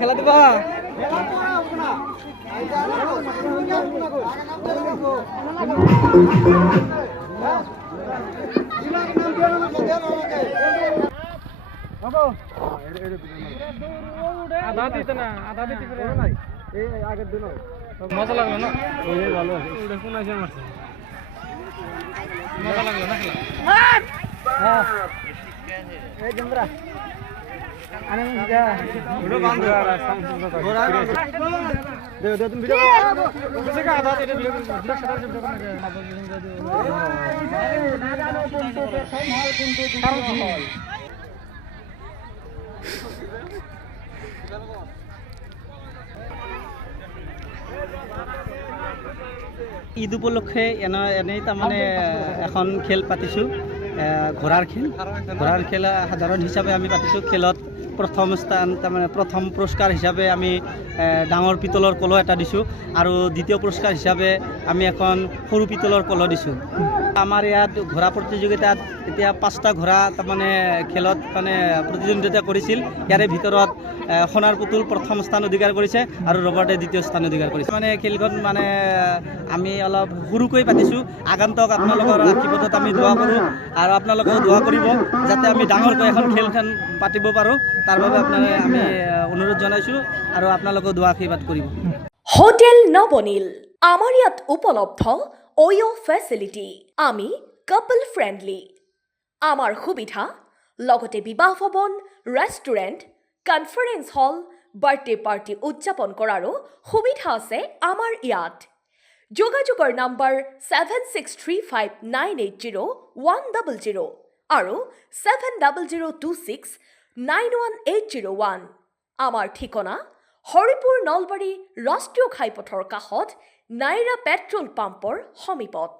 খেলা দিবা আধা দিতে না আধা দিতে নাই এই আগের দিন মজা লাগলো না ওই ভালো আছে ওটা কোন আছে আমার মজা লাগলো না খেলা হ্যাঁ এই জমরা আনে যা ভিডিও বন্ধ কর সামসুং ঘোরা দে দে তুমি ভিডিও কিসে কা আধা দিতে ভিডিও ভিডিও সারা ভিডিও করনে না জানো কিন্তু সম্ভাল কিন্তু কারণ ঈদ উপলক্ষে এনেই তাৰমানে এখন খেল পাতিছোঁ ঘোঁৰাৰ খেল সাধাৰণ হিচাপে আমি পাতিছোঁ খেলত প্ৰথম স্থান তাৰমানে প্ৰথম পুৰস্কাৰ হিচাপে আমি ডাঙৰ পিতলৰ কলহ এটা দিছোঁ আৰু দ্বিতীয় পুৰস্কাৰ হিচাপে আমি এখন সৰু পিতলৰ কলহ দিছোঁ আমাৰ ইয়াত ঘোঁৰা প্ৰতিযোগিতাত এতিয়া 5টা ঘোঁৰা তাৰমানে খেলত মানে প্ৰতিদ্বন্দ্বিতা কৰিছিল ইয়াৰে ভিতৰত সোণাৰ পুতুল প্ৰথম স্থান অধিকাৰ কৰিছে আৰু ৰবাৰ্টে দ্বিতীয় স্থান অধিকাৰ কৰিছে মানে খেলখন মানে আমি অলপ সৰুকৈ পাতিছোঁ আগন্তুক আপোনালোকৰ আশীৰ্বাদত আমি দোৱা কৰোঁ আৰু আপোনালোকেও দোৱা কৰিব যাতে আমি ডাঙৰকৈ এখন খেলখন পাতিব পাৰোঁ তাৰ বাবে আপোনালোকে আমি অনুৰোধ জনাইছোঁ আৰু আপোনালোকেও দোৱা আশীৰ্বাদ কৰিব হোটেল নবনীল আমাৰ ইয়াত উপলব্ধ ওয়ো ফেসিলিটি আমি কাপল ফ্রেন্ডলি আমার সুবিধা লগতে বিবাহ ভবন restaurant conference hall birthday party উদযাপন কৰাৰো সুবিধা আছে আমাৰ ইয়াত যোগাযোগৰ নাম্বাৰ 7635980100 আৰু 7002691801 আমাৰ ঠিকনা হৰিপুৰ নলবাৰী ৰাষ্ট্ৰীয় ঘাইপথৰ কাষত নাইৰা পেট্ৰল পাম্পৰ সমীপত।